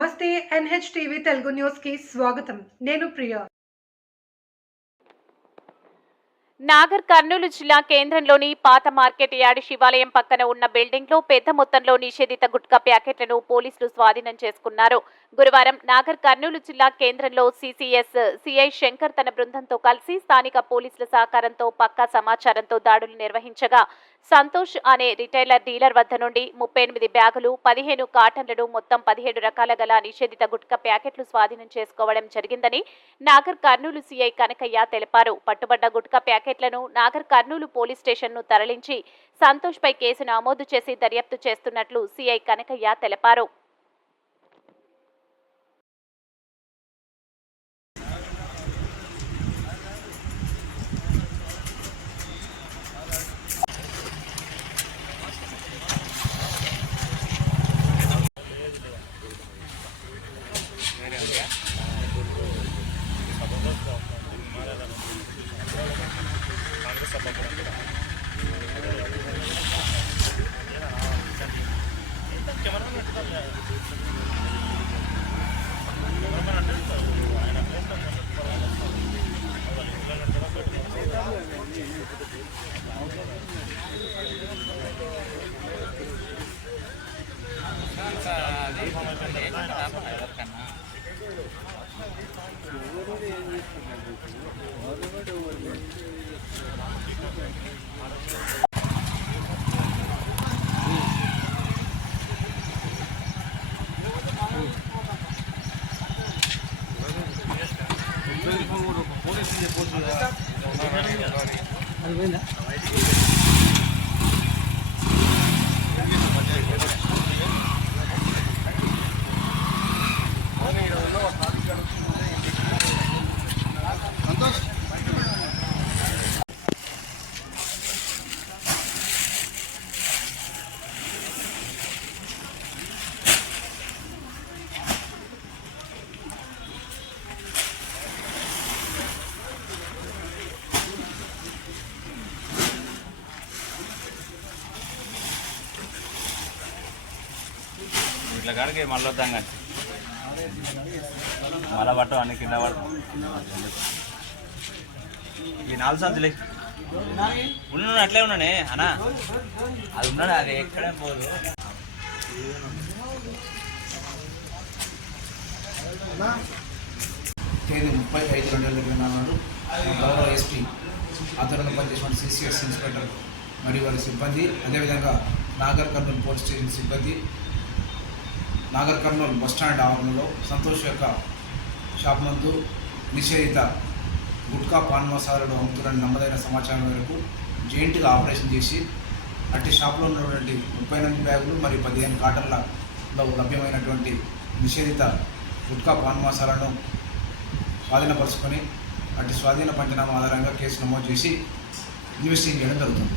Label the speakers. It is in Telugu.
Speaker 1: నమస్తే ఎన్హెచ్ టీవీ తెలుగు న్యూస్కి స్వాగతం. నేను ప్రియా.
Speaker 2: నాగర్ కర్నూలు జిల్లా కేంద్రంలోని పాత మార్కెట్ యార్డ్ శివాలయం పక్కన ఉన్న బిల్డింగ్లో పెద్ద మొత్తంలో నిషేధిత గుట్కా ప్యాకెట్లను పోలీసులు స్వాధీనం చేసుకున్నారు. గురువారం నాగర్ కర్నూలు జిల్లా కేంద్రంలో సిసిఎస్ సిఐ శంకర్ తన బృందంతో కలిసి స్థానిక పోలీసుల సహకారంతో పక్కా సమాచారంతో దాడులు నిర్వహించగా సంతోష్ అనే రిటైలర్ డీలర్ వద్ద నుండి ముప్పై ఎనిమిది బ్యాగులు పదిహేను కాటన్లను మొత్తం పదిహేడు రకాల గల నిషేధిత గుట్కా ప్యాకెట్లు స్వాధీనం చేసుకోవడం జరిగిందని నాగర్ కర్నూలు సీఐ కనకయ్య తెలిపారు. పట్టుబడ్డ గుట్కా ప్యాకెట్లను నాగర్ కర్నూలు పోలీస్ స్టేషన్ను తరలించి సంతోష్ పై కేసు నమోదు చేసి దర్యాప్తు చేస్తున్నట్లు సీఐ కనకయ్య తెలిపారు. ఎవరికన్నా ¿Qué es eso?
Speaker 3: ఇట్లా కాడికి మళ్ళీ వద్దాం కానీ. మళ్ళా పట్టు అన్ని కింద పడతాం. ఈ నాలుగు సంచులే. ఉన్నాను అట్లే ఉన్నానే అనా అది ఉన్నాడు అది ఎక్కడే పోదు.
Speaker 4: తేదీ ముప్పై ఐదు రెండు వేల ఇరవై నాలుగు గౌరవ ఎస్పీ ఆధ్వర్యంలో పనిచేసిన సిసిఎస్ ఇన్స్పెక్టర్ మరియు వారి సిబ్బంది అదేవిధంగా నాగర్ కర్నూలు పోలీస్ స్టేషన్ సిబ్బంది నాగర్ కర్నూలు బస్టాండ్ ఆవరణలో సంతోష్ యొక్క షాప్ నందు నిషేధిత గుట్కా పాన్ మసాలాలు అమ్ముతున్న నమ్మదైన సమాచారం మేరకు జెయింట్గా ఆపరేషన్ చేసి అట్టి షాప్లో ఉన్నటువంటి ముప్పై ఎనిమిది బ్యాగులు మరియు పదిహేను కాటన్లలో లభ్యమైనటువంటి నిషేధిత గుట్కా పాన్ మసాలాను స్వాధీనపరుచుకొని అటు స్వాధీన పంచనామా ఆధారంగా కేసు నమోదు చేసి ఇన్వెస్టిగేట్ చేయడం జరుగుతుంది.